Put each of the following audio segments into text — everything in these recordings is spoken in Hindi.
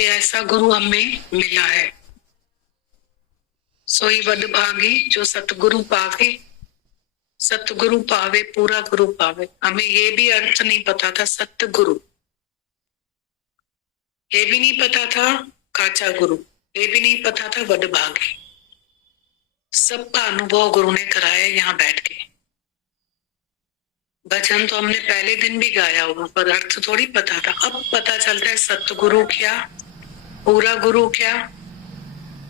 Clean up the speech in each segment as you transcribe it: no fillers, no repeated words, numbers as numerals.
कि ऐसा गुरु हमें मिला है। सोई वडभागी जो सतगुरु पावे, सतगुरु पावे पूरा गुरु पावे। हमें ये भी अर्थ नहीं पता था सतगुरु, ये भी नहीं पता था काचा गुरु, ये भी नहीं पता था वडभागी। सबका अनुभव गुरु ने कराया यहाँ बैठ के। भजन तो हमने पहले दिन भी गाया होगा, पर अर्थ थोड़ी पता था। अब पता चलता है सतगुरु क्या, पूरा गुरु क्या।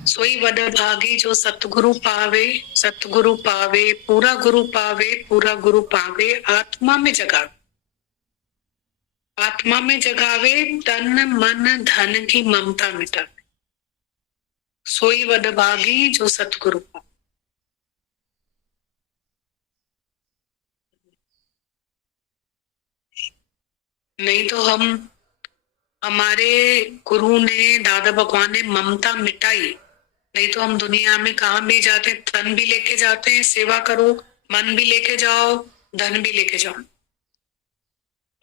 सोई वडभागी जो सतगुरु पावे, सतगुरु पावे पूरा गुरु पावे, पूरा गुरु पावे आत्मा में जगावे, आत्मा में जगावे तन मन धन की ममता मिटावे। सोई वडभागी जो सतगुरु पावे। नहीं तो हमारे गुरु ने, दादा भगवान ने ममता मिटाई, नहीं तो हम दुनिया में कहाँ भी जाते, तन भी लेके जाते हैं, सेवा करो, मन भी लेके जाओ, धन भी लेके जाओ।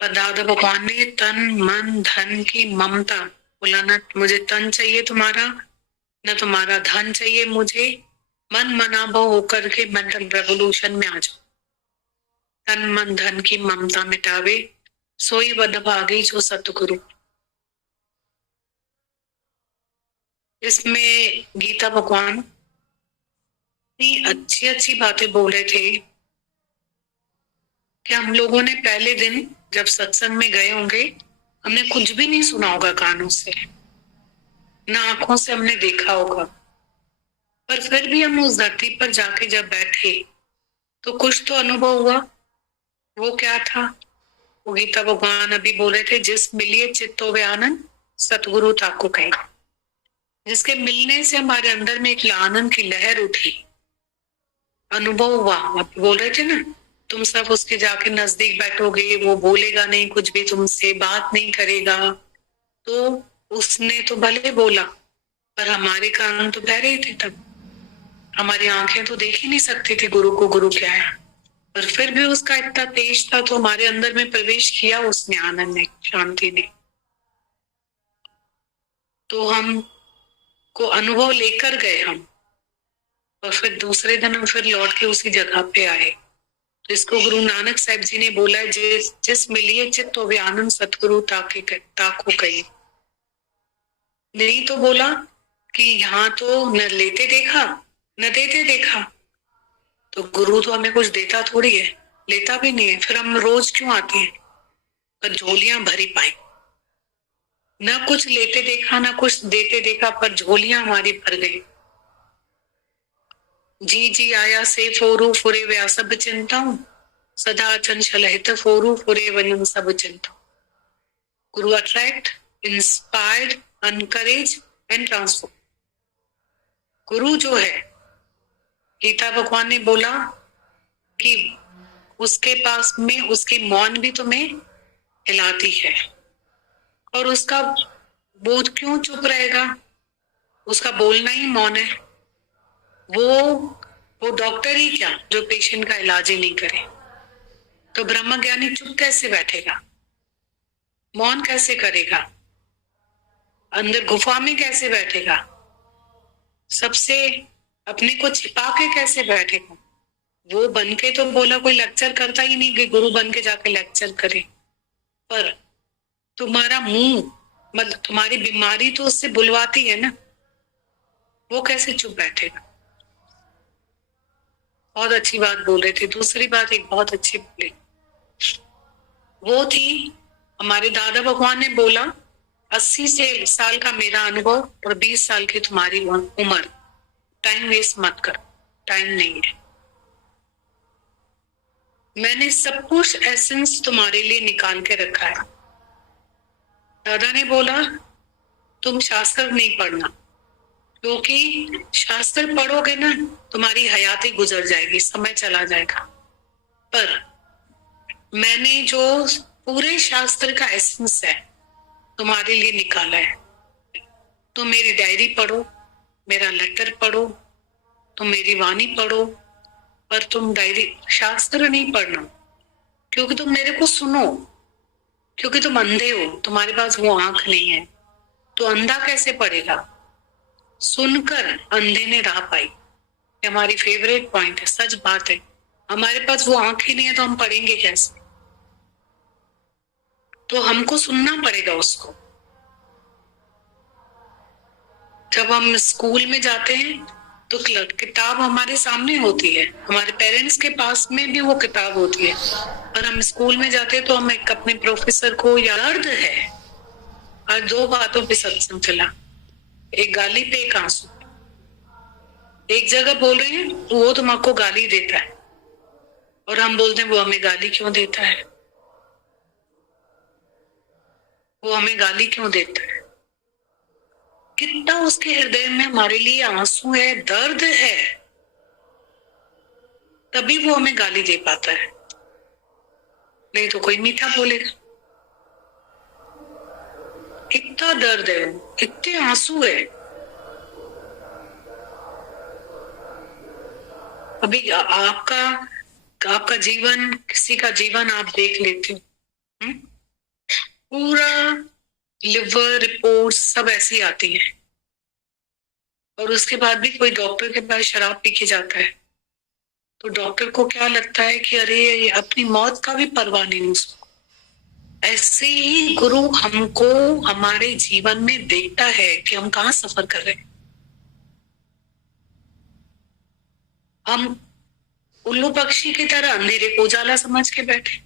पर दादा भगवान ने तन मन धन की ममता, बोला न मुझे तन चाहिए तुम्हारा, न तुम्हारा धन चाहिए मुझे, मन मनाभव होकर के मेंटल रेवोल्यूशन में आ जाओ। तन मन धन की ममता मिटावे, सोई वडभागी जो सतगुरु। इसमें गीता भगवान इतनी अच्छी अच्छी बातें बोले थे कि हम लोगों ने पहले दिन जब सत्संग में गए होंगे, हमने कुछ भी नहीं सुना होगा कानों से, ना आंखों से हमने देखा होगा, पर फिर भी हम उस धरती पर जाके जब बैठे तो कुछ तो अनुभव हुआ। वो क्या था? वो गीता भगवान अभी बोल रहे थे, जिस मिलिए चित्तो वे आनंद सतगुरु ताको कहे। जिसके मिलने से हमारे अंदर में एक आनंद की लहर उठी, अनुभव हुआ। आप बोल रहे थे ना, तुम सब उसके जाके नजदीक बैठोगे, वो बोलेगा नहीं कुछ भी, तुमसे बात नहीं करेगा। तो उसने तो भले बोला, पर हमारे कान तो बह रहे थे तब, हमारी आंखें तो देख ही नहीं सकती थी गुरु को, गुरु क्या है। पर फिर भी उसका इतना तेज था, तो हमारे अंदर में प्रवेश किया उसने, आनंद ने, शांति ने। तो हम को अनुभव लेकर गए हम, और फिर दूसरे दिन हम फिर लौट के उसी जगह पे आए। तो इसको गुरु नानक साहिब जी ने बोला, जिस मिलिए चित्त तो वे आनंद सतगुरु ताको कही। नहीं तो बोला कि यहाँ तो न लेते देखा न देते देखा, तो गुरु तो हमें कुछ देता थोड़ी है, लेता भी नहीं है, फिर हम रोज क्यों आते हैं? पर झोलियां भरी पाई, न कुछ लेते देखा न कुछ देते देखा, पर झोलियां हमारी भर गई। जी जी आया से फोरू फुरे व्या सब चिंताऊं, सदा चंचल हित फोरू फुरे वनम सब चिंता। गुरु attract, inspired, encourage and transform. गुरु जो है, गीता भगवान ने बोला कि उसके पास में उसकी मौन भी तुम्हें हिलाती है, और उसका बोध क्यों चुप रहेगा? उसका बोलना ही मौन है। वो डॉक्टर ही क्या जो पेशेंट का इलाज ही नहीं करे? तो ब्रह्म ज्ञानी चुप कैसे बैठेगा? मौन कैसे करेगा? अंदर गुफा में कैसे बैठेगा? सबसे अपने को छिपा के कैसे बैठेगा? वो बन के तो बोला, कोई लेक्चर करता ही नहीं कि गुरु बन के जाके लेक्चर करे, पर तुम्हारा मुंह, मतलब तुम्हारी बीमारी तो उससे बुलवाती है ना, वो कैसे चुप बैठेगा? बहुत अच्छी बात बोल रहे थे। दूसरी बात एक बहुत अच्छी बोली, वो थी हमारे दादा भगवान ने बोला, 80 साल का मेरा अनुभव और 20 साल की तुम्हारी उम्र, टाइम वेस्ट मत करो, टाइम नहीं है। मैंने सब कुछ एसेंस तुम्हारे लिए निकाल के रखा है। दादा ने बोला, तुम शास्त्र नहीं पढ़ना, क्योंकि शास्त्र पढ़ोगे ना, तुम्हारी हयाती गुजर जाएगी, समय चला जाएगा। पर मैंने जो पूरे शास्त्र का एसेंस है तुम्हारे लिए निकाला है। तुम मेरी डायरी पढ़ो, मेरा लेटर पढ़ो, तुम मेरी वाणी पढ़ो, पर तुम डायरी शास्त्र नहीं पढ़ना, क्योंकि तुम मेरे को सुनो, क्योंकि तुम अंधे हो, तुम्हारे पास वो आंख नहीं है। तो अंधा कैसे पढ़ेगा? सुनकर अंधे ने राह पाई। ये हमारी फेवरेट पॉइंट है, सच बात है। हमारे पास वो आंखें नहीं है तो हम पढ़ेंगे कैसे? तो हमको सुनना पड़ेगा उसको। जब हम स्कूल में जाते हैं तो किताब हमारे सामने होती है, हमारे पेरेंट्स के पास में भी वो किताब होती है, और हम स्कूल में जाते हैं तो हम एक अपने प्रोफेसर को, या दर्द है। आज दो बातों पे सत्संग चला, एक गाली पे एक आंसू। एक जगह बोल रहे हैं वो तुमको गाली देता है, और हम बोलते हैं वो हमें गाली क्यों देता है, वो हमें गाली क्यों देता है। कितना उसके हृदय में हमारे लिए आंसू है, दर्द है, तभी वो हमें गाली दे पाता है, नहीं तो कोई मीठा बोलेगा। कितना दर्द है, वो कितने आंसू है। अभी आपका जीवन, किसी का जीवन आप देख लेते हो, पूरा लिवर रिपोर्ट सब ऐसी आती है, और उसके बाद भी कोई डॉक्टर के पास शराब पी के जाता है तो डॉक्टर को क्या लगता है कि अरे ये अपनी मौत का भी परवाह नहीं उसको। ऐसे ही गुरु हमको हमारे जीवन में देखता है कि हम कहाँ सफर कर रहे हैं। हम उल्लू पक्षी की तरह अंधेरे को उजाला समझ के बैठे,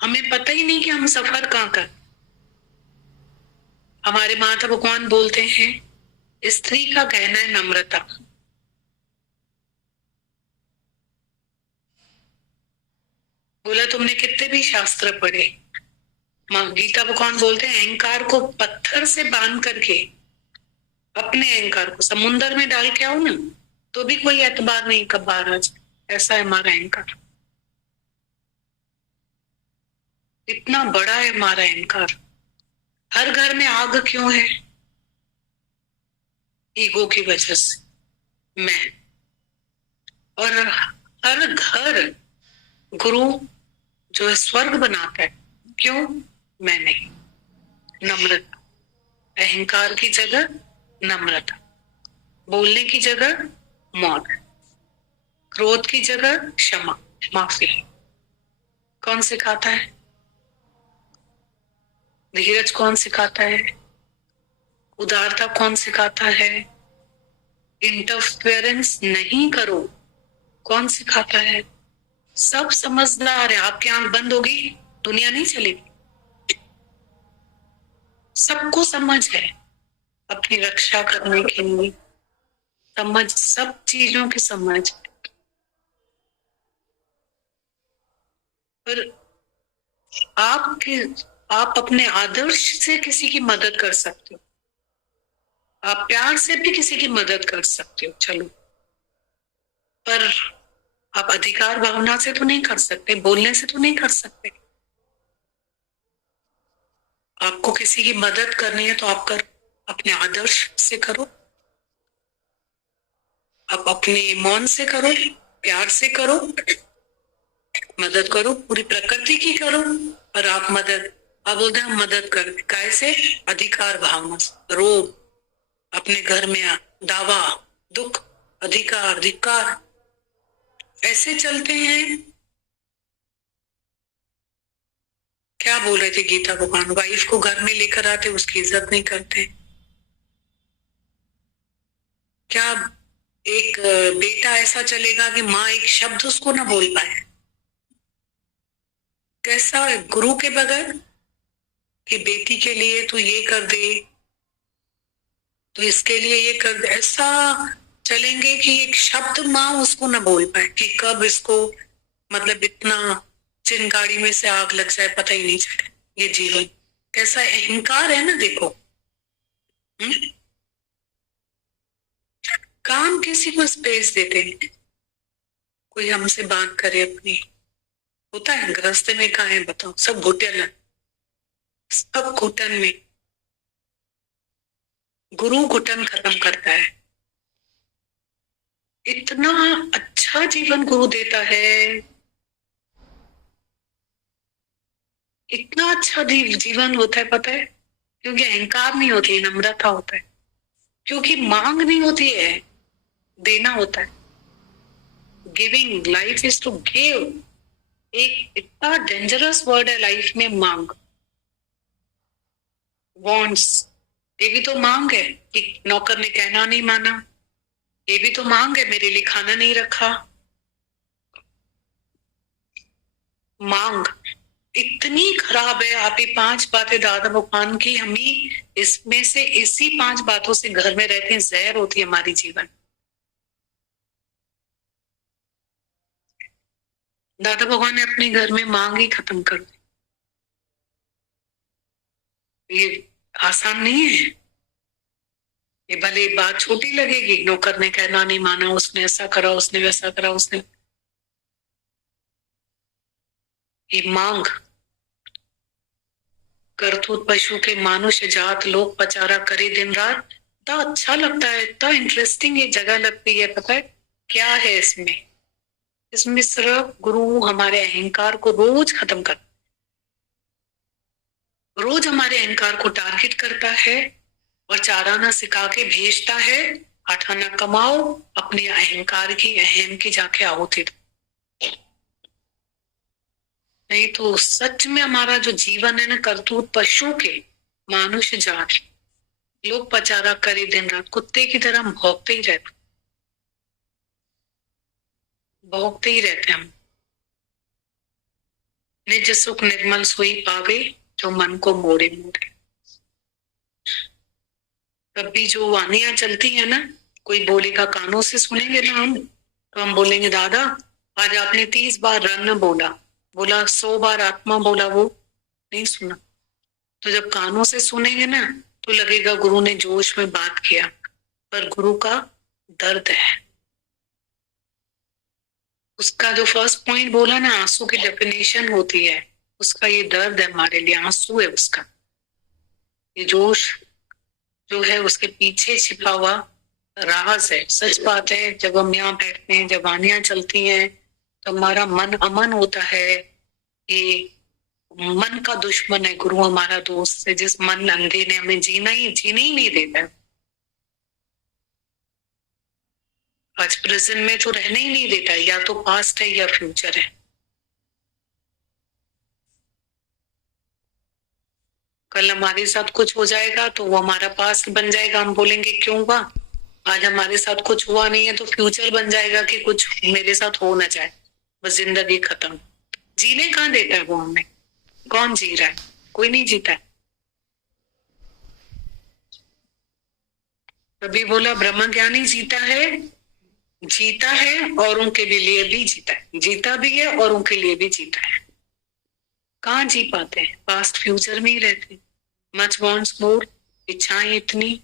हमें पता ही नहीं कि हम सफर कहाँ कर। हमारे माता भगवान बोलते हैं स्त्री का कहना है नम्रता। बोला तुमने कितने भी शास्त्र पढ़े, गीता भगवान बोलते हैं अहंकार को पत्थर से बांध करके, अपने अहंकार को समुन्द्र में डाल के आओ ना तो भी कोई एतबार नहीं कब बाहर आ जाए। ऐसा है हमारा अहंकार, इतना बड़ा है हमारा अहंकार। हर घर में आग क्यों है? ईगो की वजह से, मैं। और हर घर गुरु जो है स्वर्ग बनाता है, क्यों? मैं नहीं। नम्रता, अहंकार की जगह नम्रता, बोलने की जगह मौन, क्रोध की जगह क्षमा, माफी। कौन सिखाता है? धीरज कौन सिखाता है? उदारता कौन सिखाता है? इंटरफेरेंस नहीं करो कौन सिखाता है? सब समझदार है। आपकी आंख बंद होगी दुनिया नहीं चलेगी। सबको समझ है अपनी रक्षा करने के लिए, समझ, सब चीजों की समझ। पर आप अपने आदर्श से किसी की मदद कर सकते हो, आप प्यार से भी किसी की मदद कर सकते हो, चलो, पर आप अधिकार भावना से तो नहीं कर सकते, बोलने से तो नहीं कर सकते। आपको किसी की मदद करनी है तो आप कर, अपने आदर्श से करो, आप अपने मौन से करो, प्यार से करो, मदद करो, पूरी प्रकृति की करो। और आप बोलते हैं मदद कर, कैसे? अधिकार भावना से। रोग अपने घर में दावा, दुख, अधिकार, धिक्कार, ऐसे चलते हैं। क्या बोल रहे थे गीता भगवान? वाइफ को घर में लेकर आते, उसकी इज्जत नहीं करते। क्या एक बेटा ऐसा चलेगा कि माँ एक शब्द उसको ना बोल पाए? कैसा है गुरु के बगैर कि बेटी के लिए तो ये कर दे, तो इसके लिए ये कर दे, ऐसा चलेंगे कि एक शब्द माँ उसको ना बोल पाए कि कब इसको, मतलब इतना चिंगारी में से आग लग जाए पता ही नहीं चले। ये जीवन कैसा अहंकार है ना, देखो। काम किसी को स्पेस देते हैं, कोई हमसे बात करे अपनी, होता है रास्ते में कहाँ है बताओ, सब घुटन है, सब घुटन में। गुरु घुटन खत्म करता है। इतना अच्छा जीवन गुरु देता है, इतना अच्छा जीवन होता है, पता है? क्योंकि अहंकार नहीं होती है, नम्रता होता है। क्योंकि मांग नहीं होती है, देना होता है। Giving, life is to give. एक इतना डेंजरस वर्ड है लाइफ में, मांग, वॉन्ट्स। ये भी तो मांग है कि नौकर ने कहना नहीं माना। ये भी तो मांग है, मेरे लिए खाना नहीं रखा। मांग इतनी खराब है। आप ये 5 बातें दादा भगवान की, हमें इसमें से इसी 5 बातों से घर में रहते हैं, जहर होती है हमारी जीवन। दादा भगवान ने अपने घर में मांग ही खत्म कर दी। ये आसान नहीं है। ये भले बात छोटी लगेगी, नौकर ने कहना नहीं माना, उसने ऐसा करा, उसने वैसा करा, उसने ये मांग। करतूत पशु के मानुष जात, लोग पचारा करे दिन रात। इतना अच्छा लगता है, इतना इंटरेस्टिंग ये जगह लगती है। पता है क्या है इसमें? इसमें सिर्फ गुरु हमारे अहंकार को रोज खत्म कर, रोज हमारे अहंकार को टारगेट करता है और 4 आना सिखा के भेजता है, 8 आना कमाओ, अपने अहंकार की, अहम की जाके आहुति दो। नहीं तो सच में हमारा जो जीवन है ना, करतूत पशु के मानुष जात, लोग पचारा करे दिन रात, कुत्ते की तरह हम भौंकते ही रहते, भौंकते ही रहते हम। निज सुख निर्मल सोई पावे, जो मन को मोड़े मोड़े। कभी जो वानियां चलती है ना, कोई बोलेगा, कानों से सुनेंगे ना हम, तो हम बोलेंगे दादा आज आपने 30 बार रन बोला, बोला 100 बार आत्मा बोला, वो नहीं सुना। तो जब कानों से सुनेंगे ना तो लगेगा गुरु ने जोश में बात किया, पर गुरु का दर्द है। उसका जो फर्स्ट पॉइंट बोला ना, आंसू की डेफिनेशन होती है, उसका ये दर्द है हमारे लिए, आंसू है उसका। ये जोश जो है उसके पीछे छिपा हुआ राज है। सच बात है, जब हम यहाँ बैठते हैं, जब वानियां चलती हैं, तो हमारा मन अमन होता है। ये मन का दुश्मन है गुरु, हमारा दोस्त है, जिस मन अंधे ने हमें जीने ही नहीं देता है। आज प्रेजेंट में तो रहने ही नहीं देता, या तो पास्ट है या फ्यूचर है। कल हमारे साथ कुछ हो जाएगा तो वो हमारा पास्ट बन जाएगा, हम बोलेंगे क्यों हुआ। आज हमारे साथ कुछ हुआ नहीं है तो फ्यूचर बन जाएगा कि कुछ मेरे साथ हो ना जाए, बस जिंदगी खत्म। जीने कहाँ देता है वो हमें? कौन जी रहा है? कोई नहीं जीता है। कभी बोला ब्रह्म ज्ञानी जीता है, जीता है और उनके लिए भी जीता है, जीता भी है और उनके लिए भी जीता है। कहाँ जी पाते हैं? पास्ट फ्यूचर में ही रहते। मच वॉन्ट्स मोर, इच्छाएं इतनी,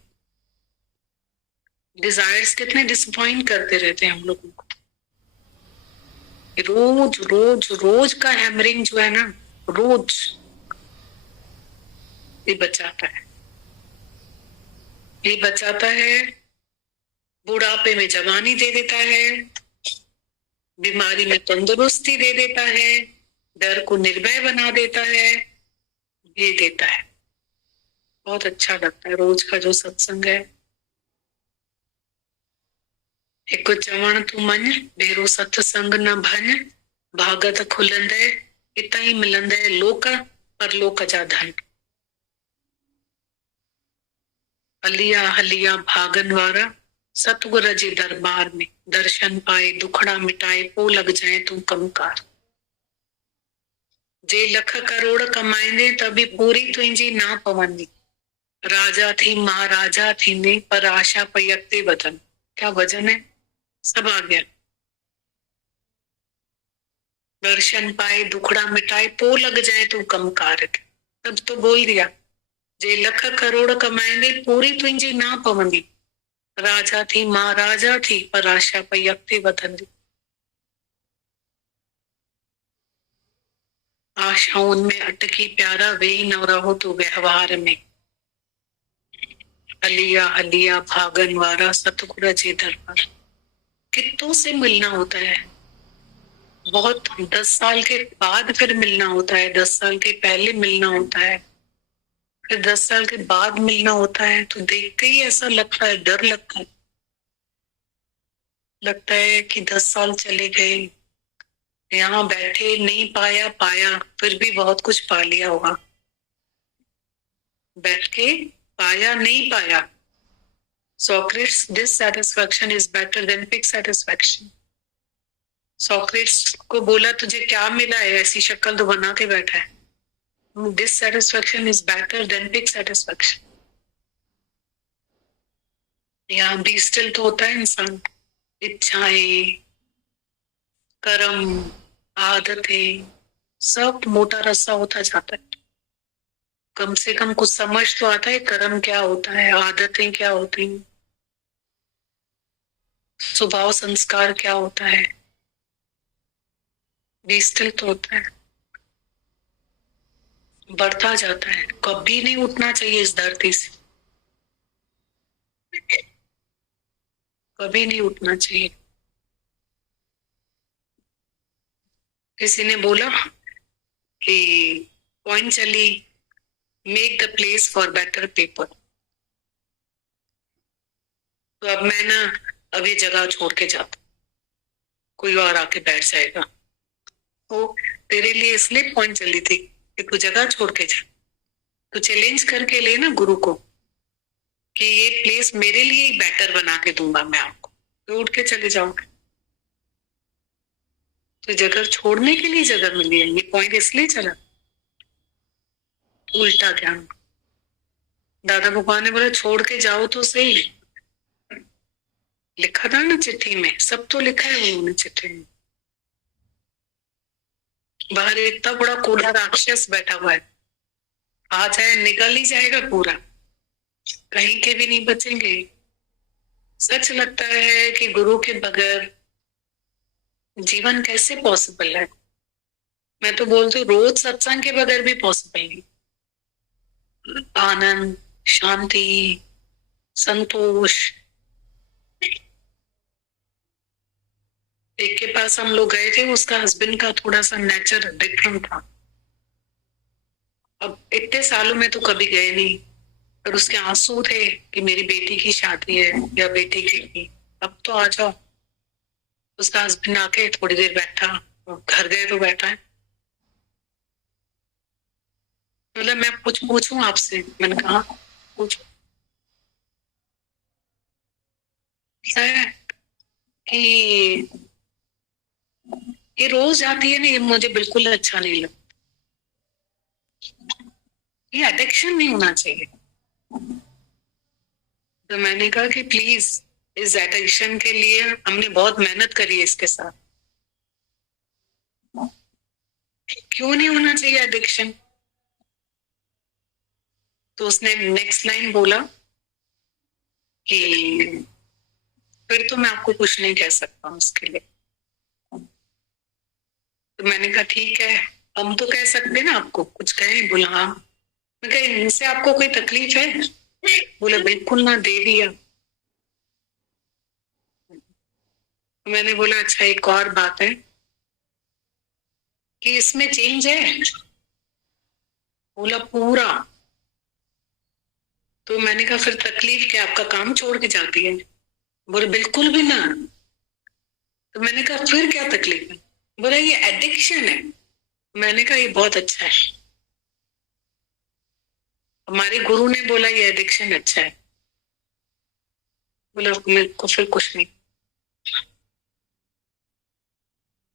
डिजायर्स कितने डिसअपॉइंट करते रहते हैं हम लोगों को। रोज रोज रोज का हैमरिंग जो है ना, रोज ये बचाता है, ये बचाता है। बुढ़ापे में जवानी दे देता है, बीमारी में तंदुरुस्ती दे देता है, डर को निर्भय बना देता है, ये देता है। बहुत अच्छा लगता है रोज का जो सत्संग है। एक चवण तू मन, बेरो सत्संग न भन, भागत खुलंदे, इतना ही मिलंदे लोक, पर लोक जा धन। हलिया हलिया भागन वारा, सतगुर जी दरबार में, दर्शन पाए दुखड़ा मिटाए, पो लग जाए तू कमकार। जे लख करोड़ कमाएंदे तभी पूरी तुझी ना पवंदी, राजा थी महाराजा थी ने, पर आशा पयकते वतन। क्या वजन है? सब आ गया। दर्शन पाए दुखड़ा मिटाए, पो लग जाए तू कमकार। तब तो बोल दिया, जे लख करोड़ कमाएंदे पूरी तुझी ना पवंदी, राजा थी महाराजा थी, पर आशा पयकते वतन दी। आशाओं में अटकी प्यारा, वे न रहो तो व्यवहार में, हलिया हलिया भागन वारा, सतगुरु जी दरबार। कितनों से मिलना होता है, बहुत 10 साल के बाद फिर मिलना होता है, 10 साल के पहले मिलना होता है। फिर 10 साल के बाद मिलना होता है तो देख के ही ऐसा लगता है, डर लगता है। लगता है कि 10 साल चले गए, यहाँ बैठे नहीं पाया पाया, फिर भी बहुत कुछ पा लिया होगा। बैठ के पाया नहीं पाया। Socrates' dissatisfaction is better than fixed satisfaction. Socrates को बोला तुझे क्या मिला है, ऐसी शक्ल तो बना के बैठा है। Dissatisfaction is better than fix satisfaction. यहाँ भी स्टिल तो होता है इंसान, इच्छाएं, कर्म, आदतें, सब मोटा रस्सा होता जाता है। कम से कम कुछ समझ तो आता है, कर्म क्या होता है, आदतें क्या होती हैं, स्वभाव संस्कार क्या होता है, भी स्टिल तो होता है। बढ़ता जाता है, कभी नहीं उठना चाहिए इस धरती से, कभी नहीं उठना चाहिए। किसी ने बोला कि पॉइंट चली, make the place for better people. तो अब मैं ना, अब ये जगह छोड़ के जाता, कोई और आके बैठ जाएगा। तो तेरे लिए इसलिए पॉइंट चली थी कि तू जगह छोड़ के जा, तो चैलेंज करके ले ना गुरु को कि ये प्लेस मेरे लिए ही बेटर बना के दूंगा मैं आपको, तो उठ के चले जाओगे। तो जगह छोड़ने के लिए जगह मिली है, ये पॉइंट इसलिए चला। उल्टा ध्यान। दादा भगवान ने बोला छोड़ के जाओ तो सही, लिखा था ना चिट्ठी में, सब तो लिखा है उन्होंने चिट्ठी में। बाहर इतना बड़ा कूड़ा राक्षस बैठा हुआ है, आ जाए निकल ही जाएगा पूरा, कहीं के भी नहीं बचेंगे। सच लगता है कि गुरु के बगैर जीवन कैसे पॉसिबल है। मैं तो बोलती हूँ रोज सत्संग के बगैर भी पॉसिबल नहीं। आनंद, शांति, संतोष। एक के पास हम लोग गए थे, उसका हस्बैंड का थोड़ा सा नेचर डिफरेंट था। अब इतने सालों में तो कभी गए नहीं, पर उसके आंसू थे कि मेरी बेटी की शादी है या बेटी की, अब तो आ जाओ। उसका हस्बैंड आके थोड़ी देर बैठा, घर गए तो बैठा है। मतलब मैं कुछ पूछूं आपसे, मैंने कहा पूछो। है कि ये रोज आती है ना, ये मुझे बिल्कुल अच्छा नहीं लगता। ये एडिक्शन नहीं होना चाहिए। तो मैंने कहा कि प्लीज, इस एडिक्शन के लिए हमने बहुत मेहनत करी है इसके साथ, क्यों नहीं होना चाहिए एडिक्शन। तो उसने नेक्स्ट लाइन बोला कि फिर तो मैं आपको कुछ नहीं कह सकता हूँ उसके लिए। तो मैंने कहा ठीक है, हम तो कह सकते ना आपको कुछ कहें। बोला हाँ। मैं कहा इनसे आपको कोई तकलीफ है? बोले बिल्कुल ना, दे दिया। मैंने बोला अच्छा एक और बात है कि इसमें चेंज है? बोला पूरा। तो मैंने कहा फिर तकलीफ क्या, आपका काम छोड़ के जाती है? बोले बिल्कुल भी ना। तो मैंने कहा फिर क्या तकलीफ है? बोला ये एडिक्शन है। मैंने कहा ये बहुत अच्छा है, हमारे गुरु ने बोला ये एडिक्शन अच्छा है। बोला मेरे को फिर कुछ नहीं।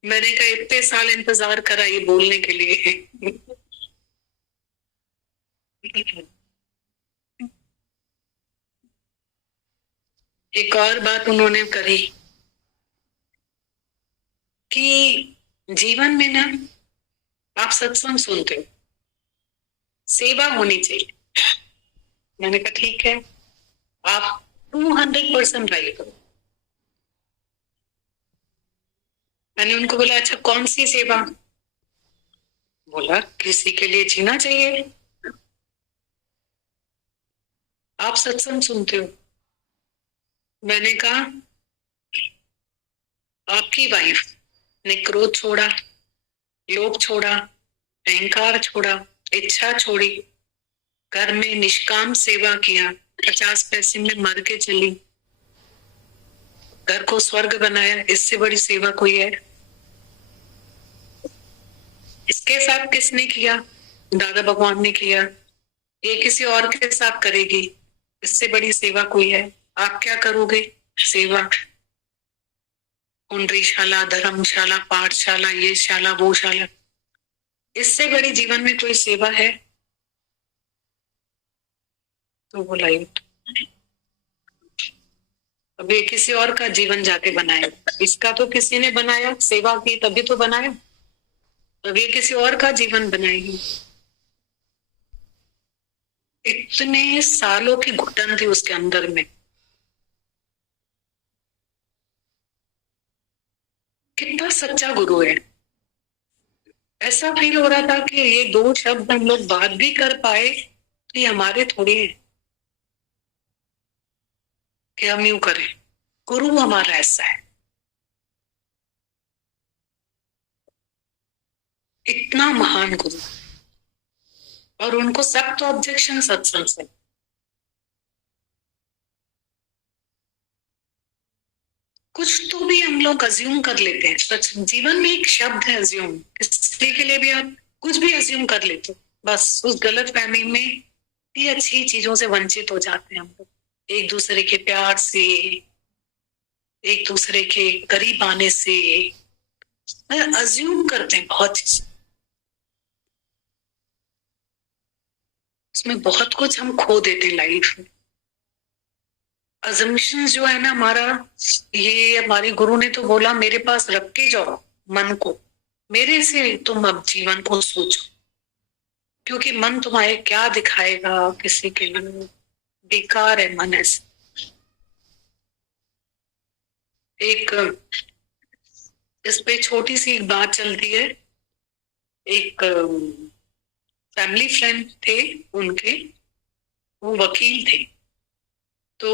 मैंने कहा इतने साल इंतजार करा ये बोलने के लिए। एक और बात उन्होंने करी कि जीवन में ना आप सत्संग सुनते हो, सेवा होनी चाहिए। मैंने कहा ठीक है, आप 200% ट्राई करो। मैंने उनको बोला अच्छा कौन सी सेवा? बोला किसी के लिए जीना चाहिए। आप सत्संग सुनते हो। मैंने कहा आपकी वाइफ ने क्रोध छोड़ा, लोभ छोड़ा, अहंकार छोड़ा, इच्छा छोड़ी, घर में निष्काम सेवा किया, 50 पैसे में मर के चली, घर को स्वर्ग बनाया, इससे बड़ी सेवा कोई है? इसके साथ किसने किया? दादा भगवान ने किया। ये किसी और के साथ करेगी, इससे बड़ी सेवा कोई है? आप क्या करोगे? सेवा, कुंडरीशाला, धर्मशाला, पाठशाला, ये शाला, वो शाला, इससे बड़ी जीवन में कोई सेवा है? तो बोला अब ये किसी और का जीवन जाके बनाया, इसका तो किसी ने बनाया, सेवा की तभी तो बनाया। अब ये किसी और का जीवन बनाएगी। इतने सालों की घुटन थी उसके अंदर में। कितना सच्चा गुरु है। ऐसा फील हो रहा था कि ये 2 शब्द हम लोग बात भी कर पाए तो ये हमारे थोड़ी है कि हम यूं करें। गुरु हमारा ऐसा है, इतना महान गुरु, और उनको सब तो ऑब्जेक्शन सत्संग से। कुछ तो भी हम लोग अज्यूम कर लेते हैं। सच जीवन में एक शब्द है अज्यूम, किसी के लिए भी आप कुछ भी अज्यूम कर लेते हो, बस उस गलत फहमी में भी अच्छी चीजों से वंचित हो जाते हैं हम लोग। एक दूसरे के प्यार से, एक दूसरे के करीब आने से अज्यूम करते हैं बहुत चीज। उसमें बहुत कुछ हम खो देते हैं लाइफ में। अजम्पशन जो है ना हमारा, ये हमारे गुरु ने तो बोला मेरे पास रख के जाओ मन को, मेरे से तुम अब जीवन को सोचो, क्योंकि मन तुम्हारे क्या दिखाएगा किसी के लिए, बेकार है मन ऐसे। एक इस पे छोटी सी एक बात चलती है। एक फैमिली फ्रेंड थे उनके, वो वकील थे, तो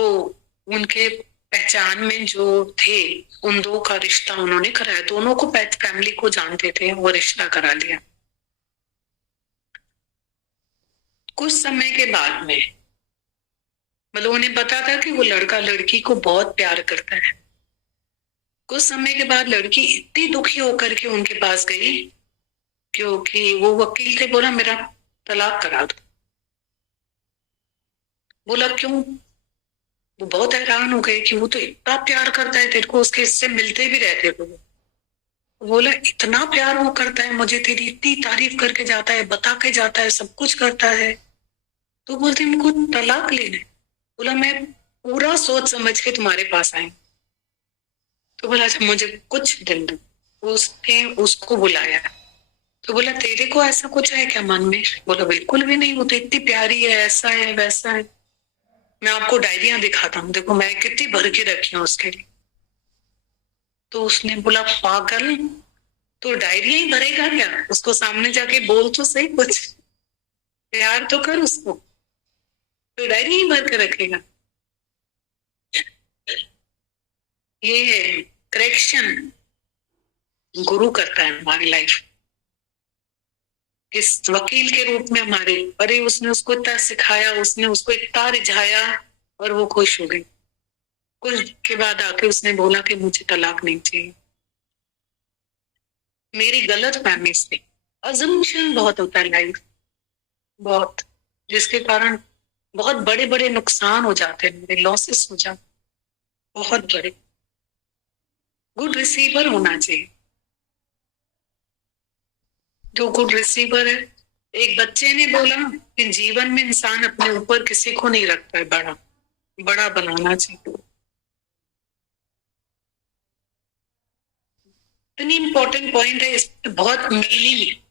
उनके पहचान में जो थे उन 2 का रिश्ता उन्होंने कराया। दोनों को फैमिली को जानते थे, वो रिश्ता करा लिया। कुछ समय के बाद में मतलब उन्हें पता था कि वो लड़का लड़की को बहुत प्यार करता है। कुछ समय के बाद लड़की इतनी दुखी होकर के उनके पास गई, क्योंकि वो वकील थे, बोला मेरा तलाक करा दो। बोला क्यों? वो बहुत हैरान हो गए कि वो तो इतना प्यार करता है तेरे को, उसके इससे मिलते भी रहते थे। बोला इतना प्यार वो करता है मुझे, तेरी इतनी तारीफ करके जाता है, बता के जाता है, सब कुछ करता है, तो बोलते मुझको तलाक लेना है। बोला मैं पूरा सोच समझ के तुम्हारे पास आई। तो बोला अच्छा मुझे कुछ दिन दो। उसने उसको बुलाया, तो बोला तेरे को ऐसा कुछ है क्या मन में? बोला बिल्कुल भी नहीं, वो तो इतनी प्यारी है, ऐसा है वैसा है, मैं आपको डायरियां दिखाता हूँ, देखो मैं कितनी भर के रखी हूँ उसके लिए। तो उसने बोला पागल, तो डायरिया ही भरेगा क्या? उसको सामने जाके बोल तो सही, कुछ प्यार तो कर उसको, तो डायरी ही भर के रखेगा। ये करेक्शन गुरु करता है हमारी लाइफ, इस वकील के रूप में हमारे। अरे उसने उसको इतना सिखाया, उसने उसको इतना रिझाया, और वो खुश हो गई। कुछ के बाद आके उसने बोला कि मुझे तलाक नहीं चाहिए। मेरी गलत फहमी से अजम्पशन बहुत होता है लाइफ, बहुत, जिसके कारण बहुत बड़े बड़े नुकसान हो जाते हैं, मेरे लॉसेस हो जाते बहुत बड़े। गुड रिसीवर होना चाहिए, जो गुड रिसीवर है। एक बच्चे ने बोला कि जीवन में इंसान अपने ऊपर किसी को नहीं रखता है, बड़ा बड़ा बनाना चाहिए। इतनी इंपॉर्टेंट पॉइंट है, इस बहुत मीनिंग है।